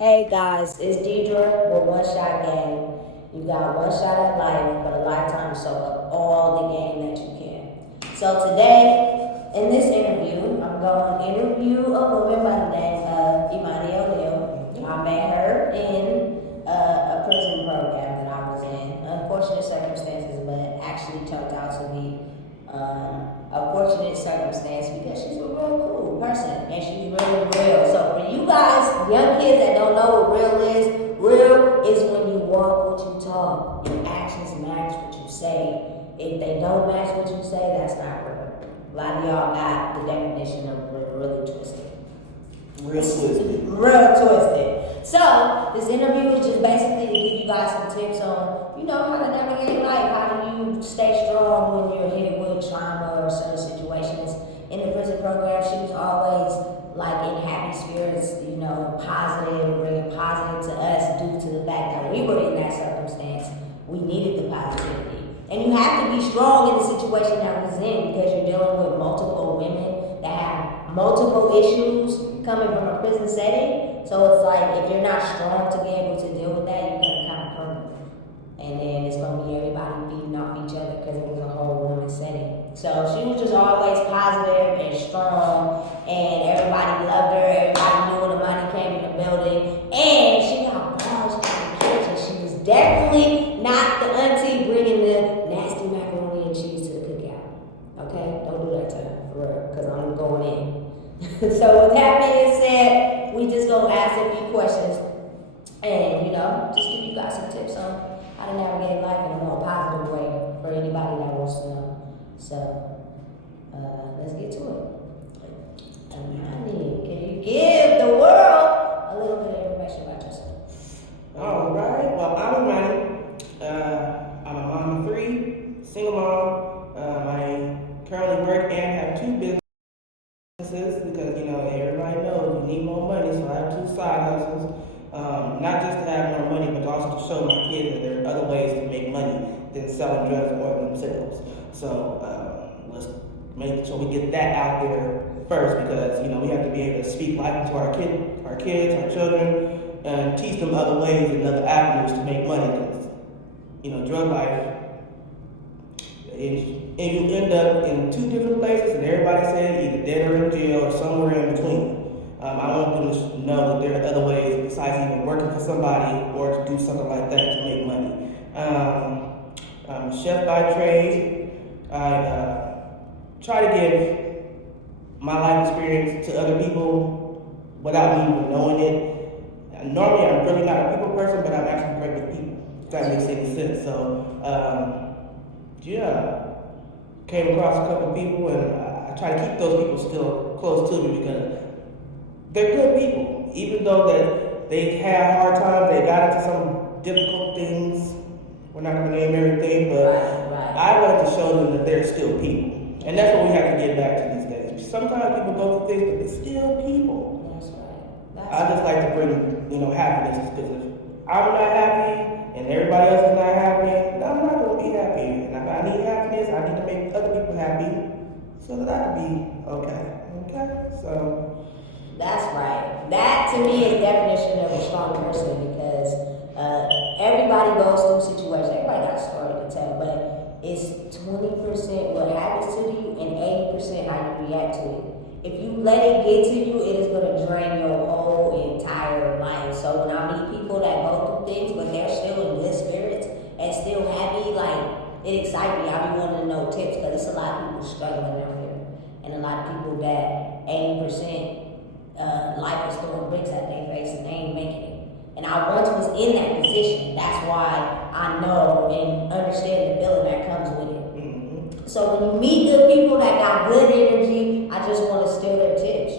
Hey guys, it's Deidre with One Shot Game. You got one shot at life, but a lifetime to soak up all the game that you can. So today, in this interview, I'm going to interview a woman by the name of Imani O'Neal. I met her in a prison program that I was in. Unfortunate circumstances, but actually turned out to be a fortunate circumstance because she's a real cool person and she's really real. So for you guys, young kids that don't know what real is when you walk what you talk. Your actions match what you say. If they don't match what you say, that's not real. A lot of y'all got the definition of really twisted. Real twisted. Real twisted. So this interview is just basically to give you guys some tips on, how to navigate life. How do you stay strong when you're hit with trauma or certain situations? In the prison program, she was always like in happy spirits, positive, bringing positive to us due to the fact that we were in that circumstance. We needed the positivity. And you have to be strong in the situation that was in because you're dealing with multiple women that have multiple issues coming from a prison setting. So it's like if you're not strong to be able to deal with that, you're gonna kind of crumble. And then it's gonna be everybody beating off each other because it was a whole woman setting. So she was just always positive and strong, and everybody loved her. Everybody knew when the money came in the building, and she got balls in the kitchen. She was definitely not the auntie bringing the nasty macaroni and cheese to the cookout. Okay, don't do that to her for real, because I'm going in. So with that being said, we just gonna ask a few questions, and just give you guys some tips on how to navigate life in a more positive way for anybody that wants to know. So, let's get to it. Imani, can you give the world a little bit of information about yourself? All right. Well, I'm Imani. I'm a mom of 3, single mom. I currently work and have 2 businesses because, everybody knows you need more money, so I have 2 side hustles. Not just to have more money, but also to show my kids that there are other ways to make money than selling drugs or themselves. So let's make sure we get that out there first because we have to be able to speak life into our kids, our children, and teach them other ways and other avenues to make money. Because drug life, and you end up in 2 different places, and everybody said either dead or in jail or somewhere in between. I want them to know that there are other ways besides even working for somebody or to do something like that to make money. I'm a chef by trade. I try to give my life experience to other people without me even knowing it. Normally, I'm really not a people person, but I'm actually great with people. If that makes any sense. So, came across a couple of people, and I try to keep those people still close to me because they're good people. Even though that they had hard times, they got into some difficult things. We're not going to name everything, but Right. I like to show them that they're still people. And that's what we have to get back to these days. Sometimes people go through things, but they're still people. That's right. I just like to bring, happiness because if I'm not happy and everybody else is not happy, then I'm not going to be happy. And if I need happiness, I need to make other people happy so that I can be okay. Okay? So That's right. That to me is the definition of a strong person because everybody goes through situations. Everybody got a story to tell, but it's 20% what happens to you and 80% how you react to it. If you let it get to you, it is going to drain your whole entire life. So when I meet people that go through things, but they're still in good spirits and still happy, it excites me. I be wanting to know tips because there's a lot of people struggling out here. And a lot of people that 80% life is throwing bricks at their face and they ain't making it. And I once was in that position. That's why I know and understand the feeling that comes with it. mm-hmm. So when you meet good people that got good energy, I just want to steal their tips,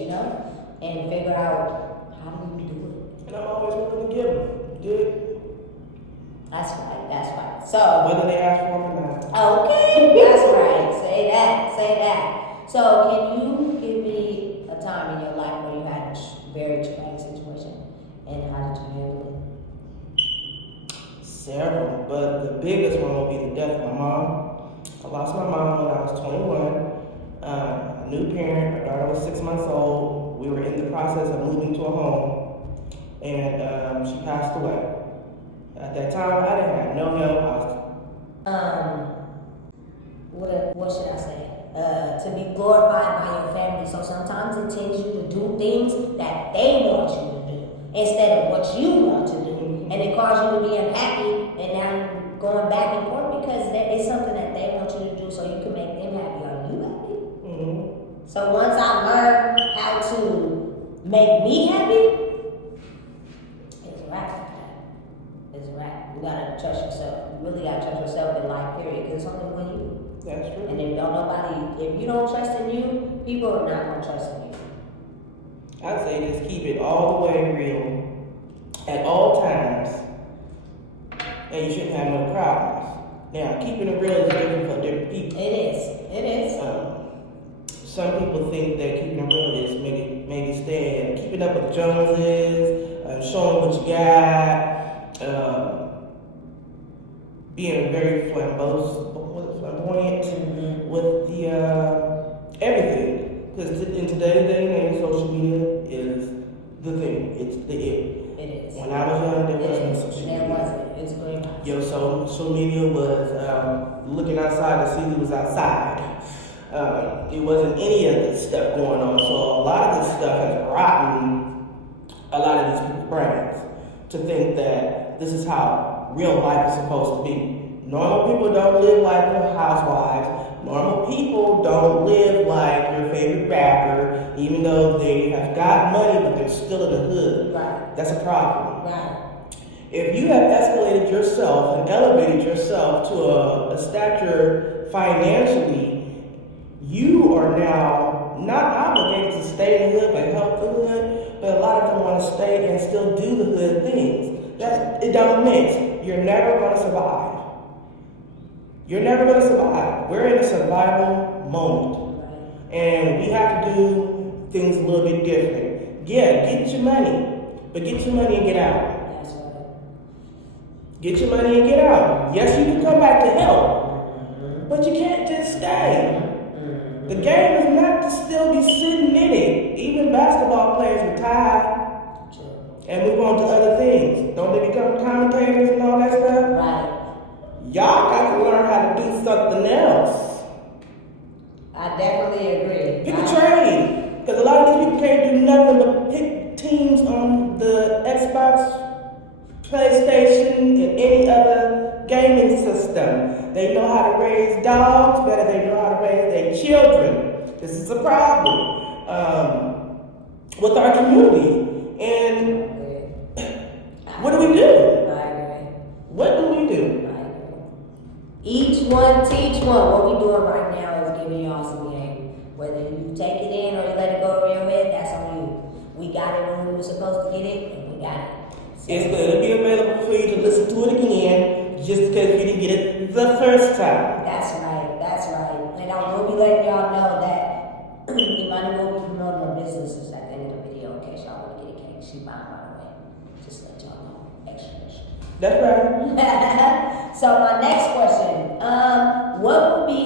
and figure out how do you do it. And I'm always willing to give them. Good. That's right. So Whether they ask for them or not. okay, that's right. Say that. So can you give me a time in your life where you had a very traumatic situation and how did you handle it? Several, but the biggest one will be the death of my mom. I lost my mom when I was 21. A new parent, my daughter was 6 months old. We were in the process of moving to a home. and she passed away. At that time, I didn't have no help. What should I say? To be glorified by your family. So sometimes it takes you to do things that they want you to do instead of what you want to do, and it causes you to be unhappy. And now you're going back and forth because that is something that they want you to do, so you can make them happy. Are you happy? Mm-hmm. So once I learned how to make me happy, it's a wrap. It's a wrap. You gotta trust yourself. You really gotta trust yourself in life, period. Because it's only one you. That's true. And if you don't trust in you, people are not gonna trust in you. I'd say just keep it all the way real at all times, and you shouldn't have no problems. Now, keeping it real is different for different people. It is. It is. Some people think that keeping it real is maybe staying, keeping up with the Joneses, showing what you got, being very flamboyant with the everything. Because in today's day and age, social media is the thing. It's the it. It is. When I was young, there was no social media. There wasn't. It's great. Your social media was looking outside to see who was outside. It wasn't any of this stuff going on. So a lot of this stuff has rotten a lot of these people's brains to think that this is how real life is supposed to be. Normal people don't live like your housewives. Normal people don't live like your favorite rapper, even though they have got money, but they're still in the hood. Right. That's a problem. Right. If you have escalated yourself and elevated yourself to a stature financially, you are now not obligated to stay in the hood but help the hood, but a lot of them want to stay and still do the hood things. It don't mix. You're never going to survive. You're never going to survive. We're in a survival moment. And we have to do things a little bit different. Yeah, get your money. But get your money and get out. That's right. Get your money and get out. Yes, you can come back to help. But you can't just stay. The game is not to still be sitting in it. Even basketball players retire and move on to other things. Don't they become commentators and all that stuff? Right. Y'all got to learn how to do something else. I definitely agree. Pick a trade. Because a lot of these people can't do nothing but pick teams on the Xbox, PlayStation, and any other gaming system. They know how to raise dogs better than they know how to raise their children. This is a problem with our community. And what do we do? I agree. What do we do? Each one teach one. What we're doing right now is giving y'all some game. Whether you take it in or you let it go over your head, that's on you. We got it when we were supposed to get it, and we got it. So It's going to be available for you to listen to it again, just because you didn't get it the first time. that's right. That's right. And I will be letting y'all know that Imani will be promoting her businesses at the end of the video in case y'all want to get a cake. She buying, by the way. Just let y'all know. Extra. That's right. So my next question, what would be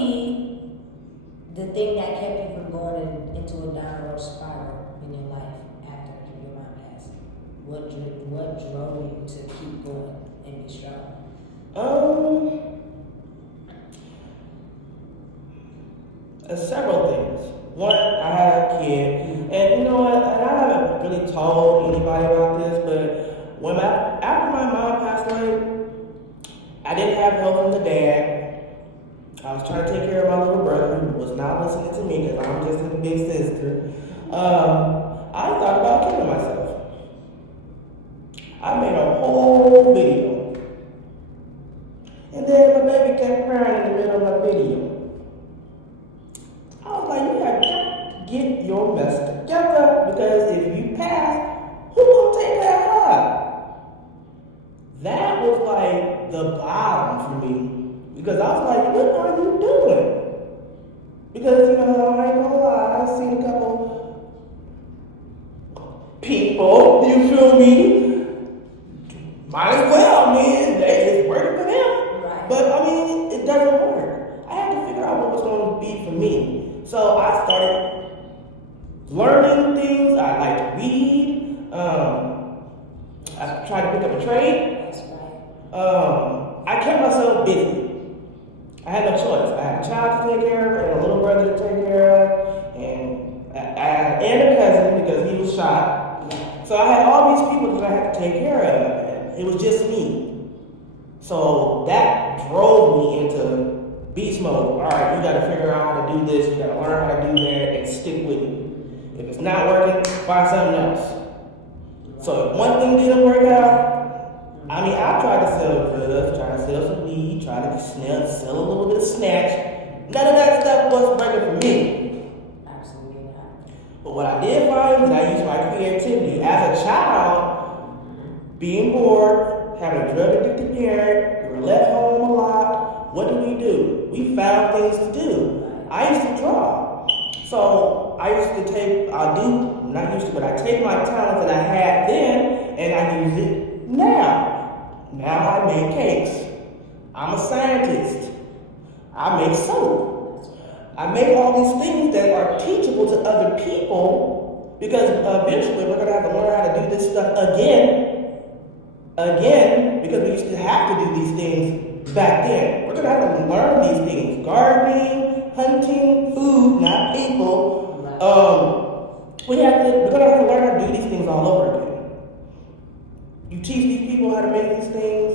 the thing that kept you from going into a downward spiral in your life after your mom passed? What drove you to keep going and be strong? Several things. One, I had a kid, and you know what? And I haven't really told anybody about this, but after my mom passed away, I didn't have help from the dad. I was trying to take care of my little brother who was not listening to me because I'm just a big sister. I thought about killing myself. I made a whole video. And then my baby kept crying in the middle of my video. I was like, you have got to get your mess together because if you pass, who gonna take care of her? That was like the bottom for me. Because I was like, what are you doing? Because, you know, I ain't gonna lie, I've seen a couple people, you feel me? Might as well, man, it's working for them. Right. But, I mean, it doesn't work. I had to figure out what was going to be for me. So I started learning things. I like to read. tried to pick up a trade. That's right. I kept myself busy. I had no choice. I had a child to take care of and a little brother to take care of, and and a cousin because he was shot. So I had all these people that I had to take care of. It was just me. So that drove me into beast mode. All right, you got to figure out how to do this. You got to learn how to do that and stick with it. If it's not working, find something else. So if one thing didn't work out, I tried to sell drugs, tried to sell some weed, tried to sell a little bit of snatch. None of that stuff was working for me. Absolutely not. But what I did find is that I used my creativity. As a child, being bored, having a drug addicted parent, we were left home a lot. What do? We found things to do. I used to draw. So I take my talent that I had then and I use it now. Now I make cakes. I'm a scientist. I make soap. I make all these things that are teachable to other people because eventually we're going to have to learn how to do this stuff again, because we used to have to do these things back then. We're going to have to learn these things. Gardening, hunting, food, not people. We're going to have to learn how to do these things all over again. You teach these people how to make these things.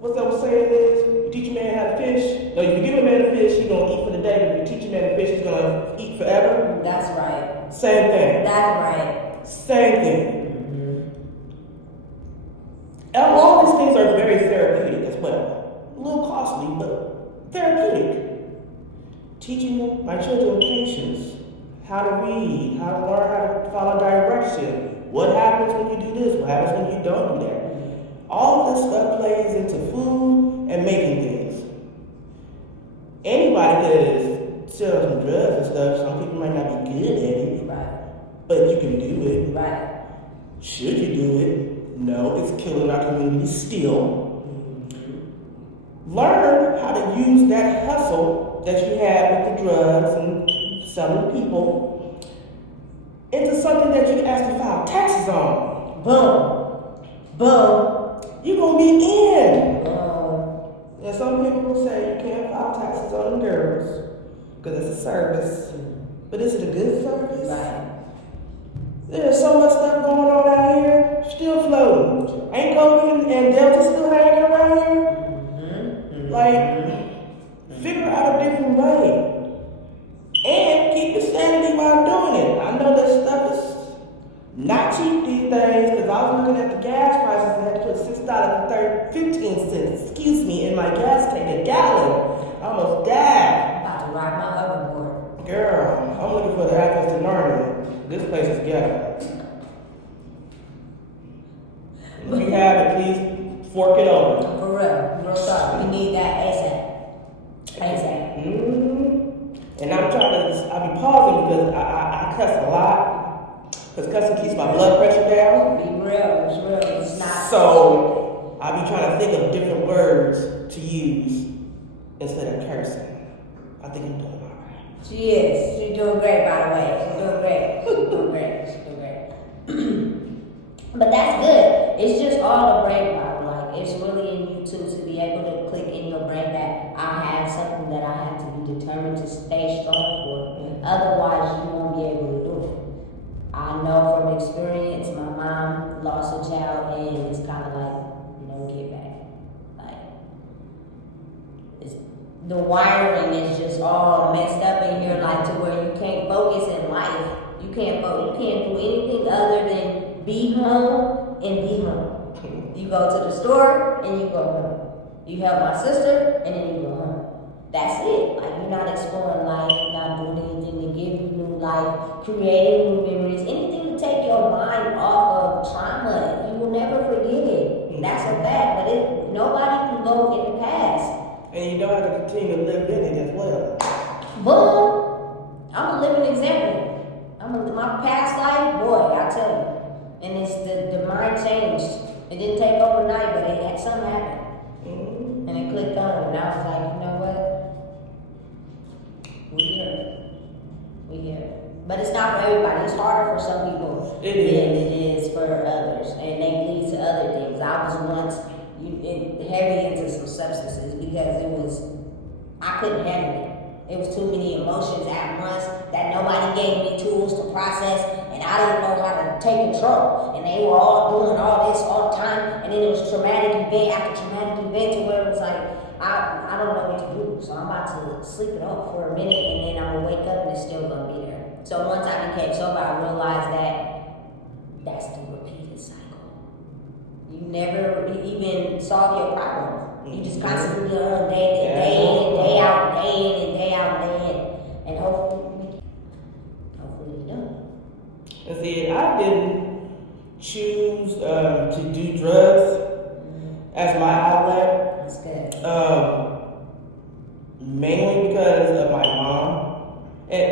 What's that saying is? You teach a man how to fish. No, if you give a man a fish, he's going to eat for the day. But if you teach a man to fish, he's going to eat forever. That's right. Same thing. That's right. Same thing. All these things are very therapeutic as well. A little costly, but therapeutic. Teaching my children patience, how to read, how to learn how to follow direction. What happens when you do this? What happens when you don't do that? All this stuff plays into food and making things. Anybody could sell some drugs and stuff. Some people might not be good at it, Right. but you can do it. Right. Should you do it? No, it's killing our community still. Learn how to use that hustle that you have with the drugs and selling people into something that you can actually file taxes on. Boom. Boom. You're going to be in. And some people will say you can't file taxes on girls because it's a service. But is it a good service? Right. There's so much stuff going on out here, still floating. Ain't COVID and Delta still hanging around here? Like, figure out a different way. And keep your sanity while doing it. I know that stuff is not cheap these days because I was looking at the gas prices and had to put $6.15 in my gas tank a gallon. I almost died. I'm about to ride my hoverboard. Girl, I'm looking for the address to Narnia. This place is ghetto. If you have it, please fork it over. For real talk. We need that ASAP. And I'm trying to, I be pausing because I cuss a lot. Because cussing keeps my blood pressure down. Be real, it's real. It's not. So I be trying to think of different words to use instead of cursing. I think I'm doing all right. She is. She's doing great, by the way. She's doing great. But that's good. It's just all the brain power. Like, it's really in you too to be able to click in your brain that I have something that I have to be determined to stay strong for. Otherwise, you won't be able to do it. I know from experience, my mom lost a child, and it's kind of like, no get back. Like, the wiring is just all messed up in here, like to where you can't focus in life. You can't do anything other than be home and be home. You go to the store and you go home. You help my sister and then you go home. That's it. Like, you're not exploring life, you're not doing anything to give you new life, creating new memories, anything to take your mind off of trauma. You will never forget it. That's a fact. But nobody can go in the past. And you know how to continue to live in it as well. Boom! I'm a living example. My past life, boy, I tell you. And it's the mind changed. It didn't take overnight, but it had something happen. And it clicked on, and I was like, you know what? We here. But it's not for everybody. It's harder for some people than it is for others. And they lead to other things. I couldn't handle it. It was too many emotions at once that nobody gave me tools to process, and I didn't know how to take control. And they were all doing all this all the time, and then it was traumatic event after traumatic event to where it was like, I don't know what to do, so I'm about to sleep it off for a minute, and then I'm gonna wake up and it's still gonna be there. So once I became sober, I realized that that's the repeated cycle. You never even solve your problems. You just constantly learn day in, day out, day in and day out, day in, and hopefully you do. And see, I didn't choose to do drugs as my outlet. That's good. Mainly because of my mom. And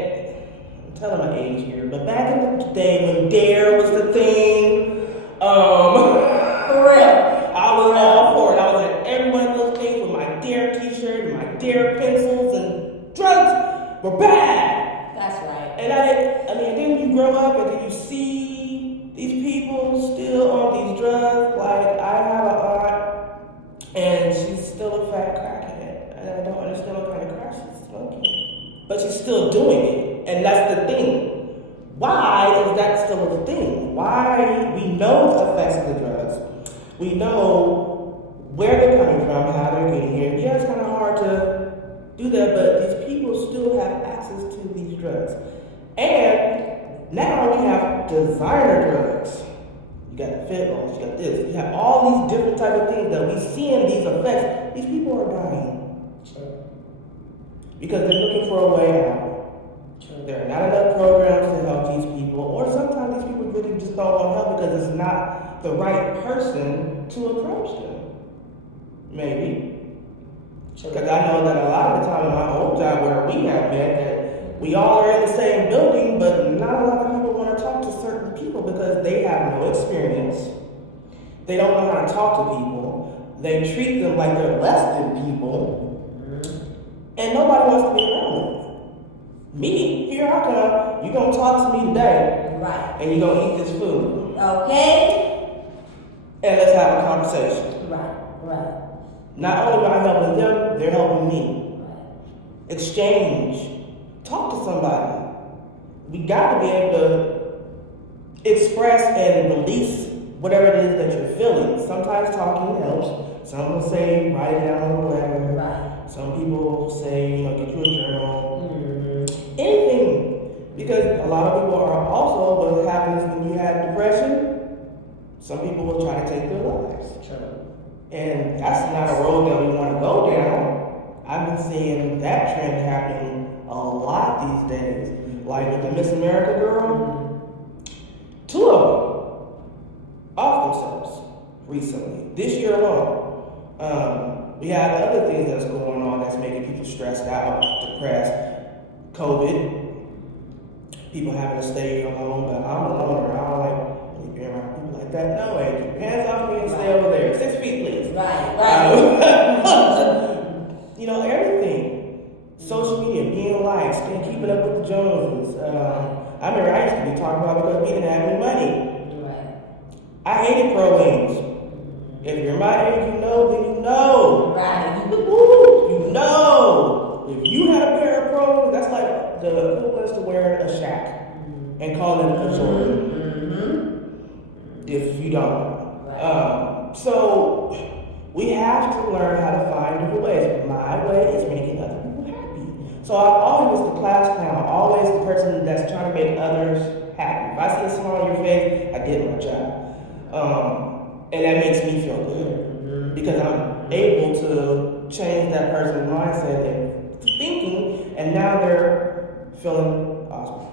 I'm telling my age here, but back in the day when Dare was the thing, For real. I was all for it. I was at every one of those things with my Dare t-shirt and my Dare pencils, and drugs were bad. That's right. And then you grow up and then you see these people still on these drugs. Like, I have an aunt and she's still a fat crackhead. And I don't understand what kind of crack she's smoking. But she's still doing it. And that's the thing. Why is that still a thing? Why? We know the effects of the drugs. We know where they're coming from, how they're getting here. Yeah, it's kind of hard to do that, but these people still have access to these drugs. And now we have designer drugs. You got the fentanyl, you got this. You have all these different type of things that we see in these effects. These people are dying. True. Because they're looking for a way out. True. There are not enough programs to help these people, or sometimes these people really just don't want help because it's not the right person to approach them. Maybe. Because I know that a lot of the time in my old job where we have been, that we all are in the same building, but not a lot of people want to talk to certain people because they have no experience. They don't know how to talk to people. They treat them like they're less than people. And nobody wants to be around them. Me, here I come. You're going to talk to me today. Right. And you're going to eat this food. Okay. And let's have a conversation. Right. Not only am I helping them, they're helping me. Right. Exchange. Talk to somebody. We got to be able to express and release whatever it is that you're feeling. Sometimes talking helps. Some will say write it down on a letter. Right. Some people will say, get you a journal. Anything. Because a lot of people are also, what happens when you have depression, some people will try to take their lives. True. And that's not a road that we want to go down. I've been seeing that trend happening a lot these days. Like with the Miss America girl, 2 of them off themselves recently, this year alone. We have other things that's going on that's making people stressed out, depressed, COVID, people having to stay alone, but I'm a loner. I don't like being around people like that. No way. Keep your hands off me and stay over there. 6 feet, please. Right. Everything. Social media, being likes, keeping up with the Joneses. I remember I used to be talking about because we didn't have any money. Right. I hated Pro Wings. If you're my age, you know, then you know. Right. You know. If you had a pair of Pro Wings, that's like the equivalent to wearing a Shaq and calling it a Jordan. If you don't. Right. So we have to learn how to find different ways. My way is making other people happy. So I'm always the class clown, always the person that's trying to make others happy. If I see a smile on your face, I did my job. And that makes me feel good because I'm able to change that person's mindset and thinking, and now they're feeling awesome.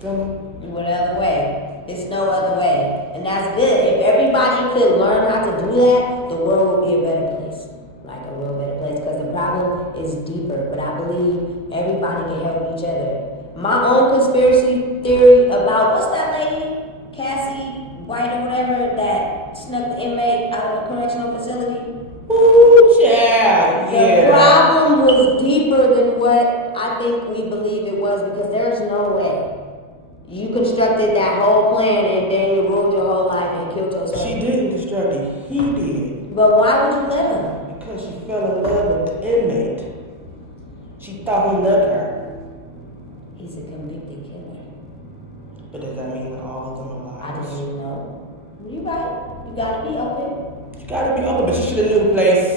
Feel me? What other way? It's no other way. And that's good. If everybody could learn how to do that, the world would be a better place. Like a real better place. Because the problem is deeper. But I believe everybody can help each other. My own conspiracy theory about, what's that lady? Cassie White or whatever, that snuck the inmate out of the correctional facility. Ooh, child. The problem was deeper than what I think we believe it was, because there's no way. You constructed that whole plan and then you ruined your whole life and killed yourself. She didn't construct it. He did. But why would you let her? Because she fell in love with the inmate. She thought he loved her. He's a convicted killer. But does that mean that all of them are I liars? don't even know. You right. You gotta be open. You gotta be open, but she should have knew the place.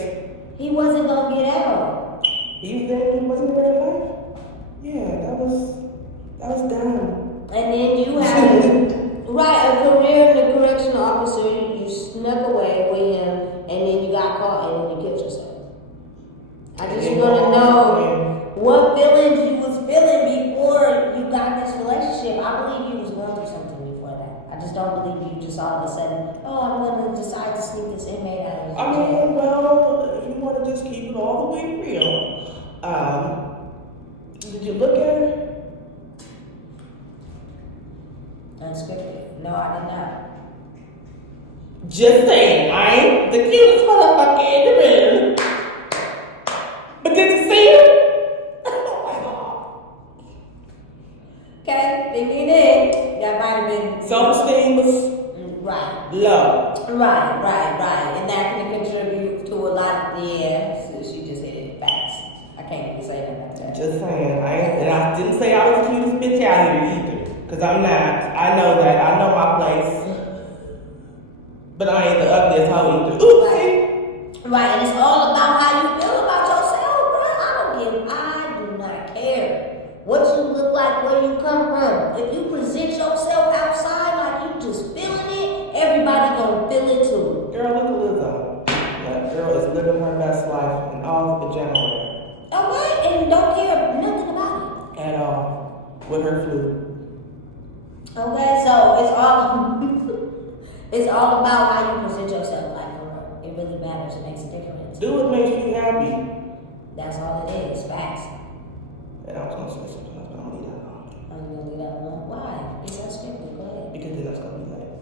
He wasn't gonna get out. He wasn't there in life? Yeah, that was dumb. And then you had a career in the correctional officer. You snuck away with him, and then you got caught, and then you killed yourself. I just want to know what feelings you was feeling before you got this relationship. I believe you was going through something before that. I just don't believe you just all of a sudden, oh, I'm going to decide to sneak this inmate out of his jail. Well, if you want to just keep it all the way real, did you look at her? Unscripted. No, I did not. Just saying, I ain't the cutest motherfucker in the room. But did you see her? Oh my God. Okay, thinking it, that might have been Self-esteem was right. low. Right. And that can contribute to a lot of, so she just hit it fast. I can't even say that like that. Just saying, I didn't say I was the cutest bitch out here either. Because I'm not. I know that. I know my place. But I ain't the ugliest hoe either. Oopsie. Right, and it's all about how you feel about yourself, bro. I do not care what you look like, where you come from. If you present yourself outside like you just feeling it, everybody gonna feel it too. Girl, look at Lizzo. That girl is living her best life in all the pajama wear. Okay, and don't care nothing about At all. With her flu. it. Okay, so it's all it's all about how you present yourself, like for real. It really matters. It makes a difference. Do what makes you happy. That's all it is. Facts. And I was gonna say something else, but I'm gonna leave that alone. Are you gonna leave that alone? Why? It's unscripted. Go ahead. Because then that's gonna be late.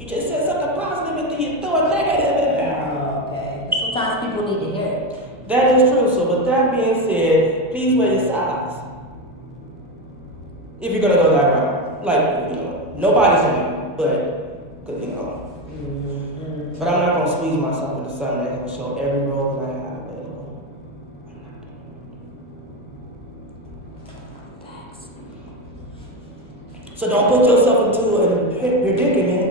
You just said something positive and then you throw a negative in there. Oh, okay. Sometimes people need to hear it. That is true. So with that being said, please wear your socks. If you're gonna go that route. Like, nobody's saying, but, But I'm not gonna squeeze myself into something that's gonna show every role that I have available. I'm not doing Facts. it. So don't put yourself into a predicament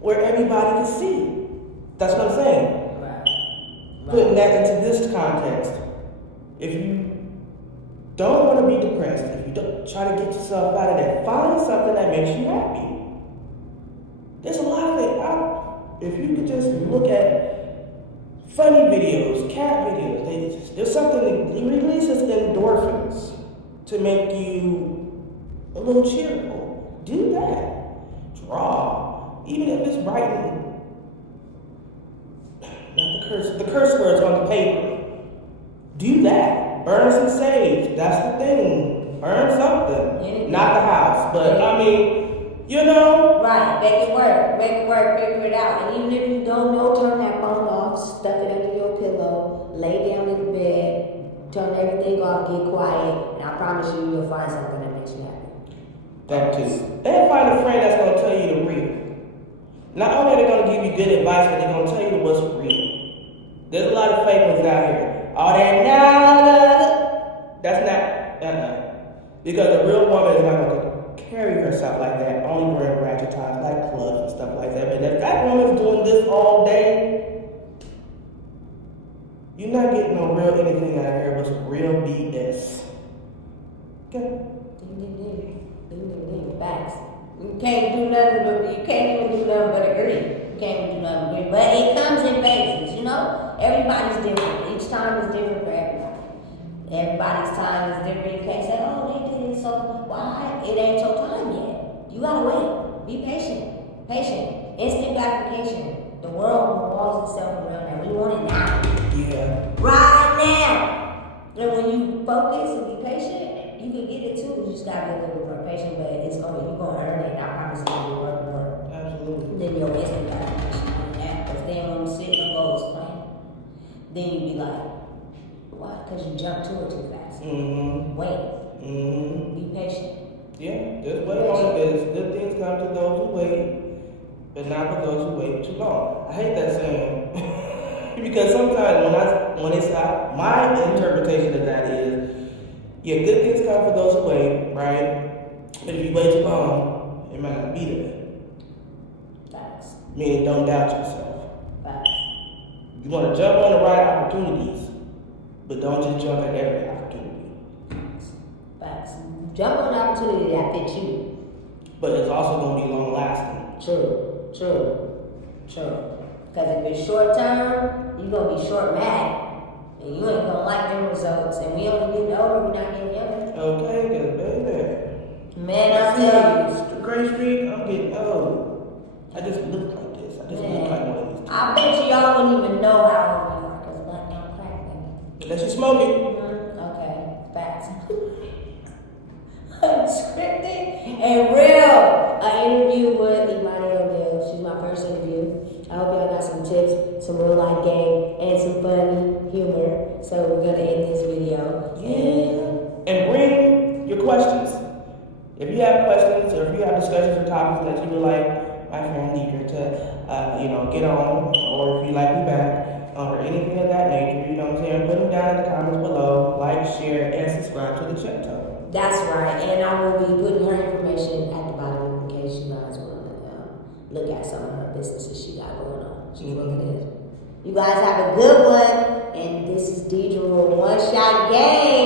where everybody can see. That's what I'm saying. Right. Putting that into this context. If you don't want to be depressed, if you don't try to get yourself out of that, find something that makes you happy. There's a lot of it out. If you could just look at funny videos, cat videos, there's something that releases endorphins to make you a little cheerful. Do that. Draw. Even if it's writing, not the curse words on the paper. Do that. Burn some sage. That's the thing. Burn something. Not the house. But I mean, Right, make it work, figure it out. And even if you don't know, turn that phone off, stuff it under your pillow, lay down in the bed, turn everything off, get quiet, and I promise you'll find something that makes you happy. That too. Then find a friend that's gonna tell you the real. Not only are they gonna give you good advice, but they're gonna tell you what's real. There's a lot of fake ones out here. All that that's not because the real woman is not gonna carry herself like that, only wearing ratchet ties like clubs and stuff like that. But if that woman's doing this all day, you're not getting no real anything out of her but some real BS. Okay? Ding. Facts. You can't do nothing but, you can't even do nothing but agree. You can't even do nothing but agree. But it comes in phases, Everybody's different. Each time is different for everybody. Everybody's time is different. You can't say, oh, they did it, so why? It ain't your time yet. You gotta wait. Be patient. Instant gratification. The world revolves itself around that. We want it now. Yeah. Right now. And when you focus and be patient, you can get it too. You just gotta be a little bit more patient, but you're gonna earn it. I promise you, you'll work more Absolutely. than your instant gratification on that. Because then when you sit and go this plan, then you be like, why? Because you jump to it too fast. Mm-hmm. Wait. Mm-hmm. Be patient. Yeah, just wait on it, because good things come to those who wait, but not for those who wait too long. I hate that saying. Because sometimes when it's not, my interpretation of that is, yeah, good things come for those who wait, right? But if you wait too long, it might not be there. Facts. Meaning, don't doubt yourself. Facts. You want to jump on the right opportunities, but don't just jump at every opportunity. Facts. Jump on the opportunity that fits you. But it's also going to be long lasting. True. Because if it's short term, you're going to be short mad. And you ain't going to like them results. And we only getting older, we're not getting younger. Okay, because baby. Man, I'll tell you. The gray streak, I'm getting old. I just look like this. I just look like one of these. I bet you y'all wouldn't even know how old you are. Because black don't crack, baby. Unless you smoke it. Okay, facts. Unscripted and real. An interview with Imani O'Neal. She's my first interview. I hope y'all got some tips, some real life game, and some funny humor. So we're gonna end this video. And bring your questions. If you have questions or if you have discussions or topics that you would like my friend Deidre to get on, or if you like me back, or anything of that nature, you know what I'm saying, put them down in the comments below, like, share, and subscribe to the Check Talk. That's right, and I will be putting her information at the bottom in case you guys want to look at some of her businesses she got going on. She's looking at it. You guys have a good one, and this is Deidre with One Shot Game.